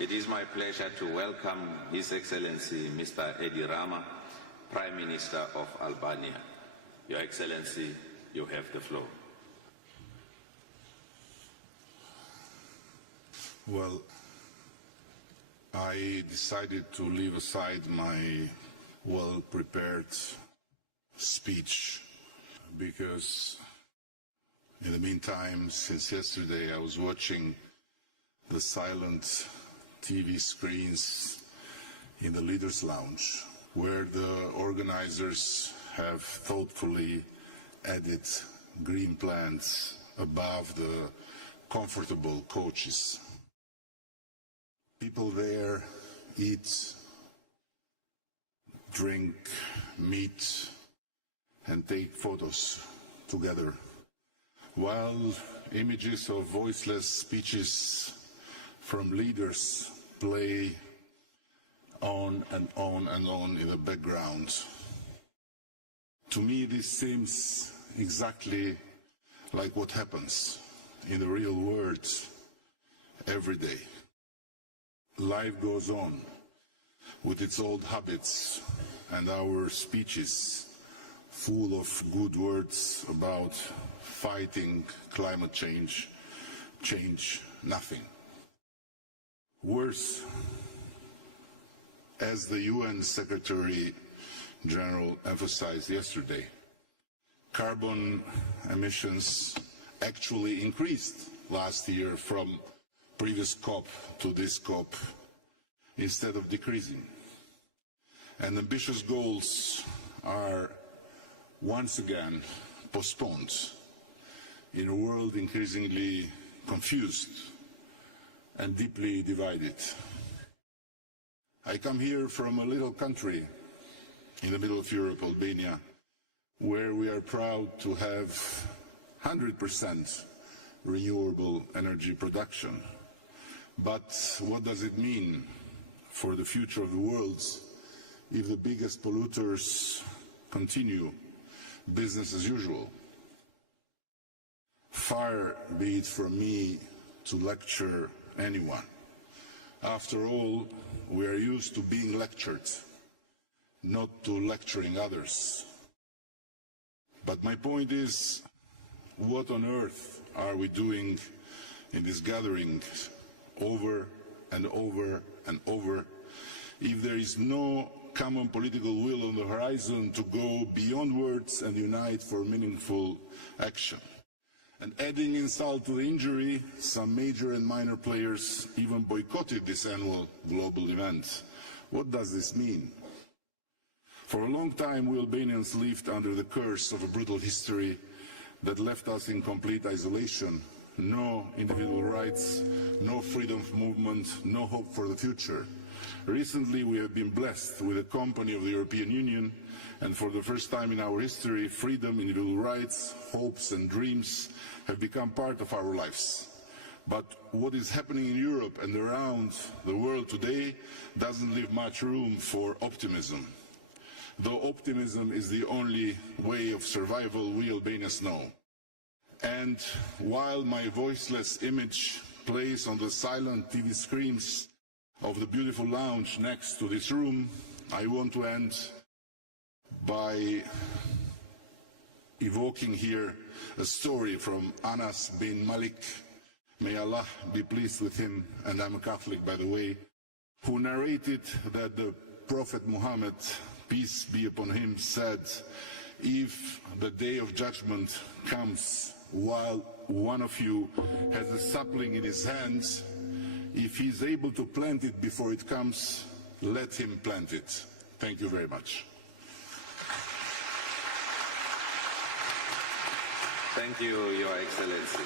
It is my pleasure to welcome His Excellency Mr. Rama, Prime Minister of Albania. Your Excellency, you have the floor. Well, I decided to leave aside my well-prepared speech because in the meantime, since yesterday, I was watching the silent TV screens in the Leaders' Lounge, where the organizers have thoughtfully added green plants above the comfortable couches. People there eat, drink, meet, and take photos together, while images of voiceless speeches from leaders play on and on and on in the background. To me, this seems exactly like what happens in the real world every day. Life goes on with its old habits, and our speeches full of good words about fighting climate change change nothing. Worse, as the UN Secretary General emphasized yesterday, carbon emissions actually increased last year from previous COP to this COP instead of decreasing. And ambitious goals are once again postponed in a world increasingly confused and deeply divided. I come here from a little country in the middle of Europe, Albania, where we are proud to have 100% renewable energy production. But what does it mean for the future of the world if the biggest polluters continue business as usual? Far be it from me to lecture anyone. After all, we are used to being lectured, not to lecturing others. But my point is, what on earth are we doing in this gathering over and over and over if there is no common political will on the horizon to go beyond words and unite for meaningful action? And adding insult to the injury, some major and minor players even boycotted this annual global event. What does this mean? For a long time, we Albanians lived under the curse of a brutal history that left us in complete isolation. No individual rights, no freedom of movement, no hope for the future. Recently, we have been blessed with the company of the European Union, and for the first time in our history, freedom, individual rights, hopes and dreams have become part of our lives. But what is happening in Europe and around the world today doesn't leave much room for optimism. Though optimism is the only way of survival we Albanians know. And while my voiceless image plays on the silent TV screens of the beautiful lounge next to this room, I want to end by evoking here a story from Anas bin Malik, may Allah be pleased with him, and I'm a Catholic by the way, who narrated that the Prophet Muhammad, peace be upon him, said, if the day of judgment comes while one of you has a sapling in his hands, if he is able to plant it before it comes, let him plant it. Thank you very much. Thank you, Your Excellency.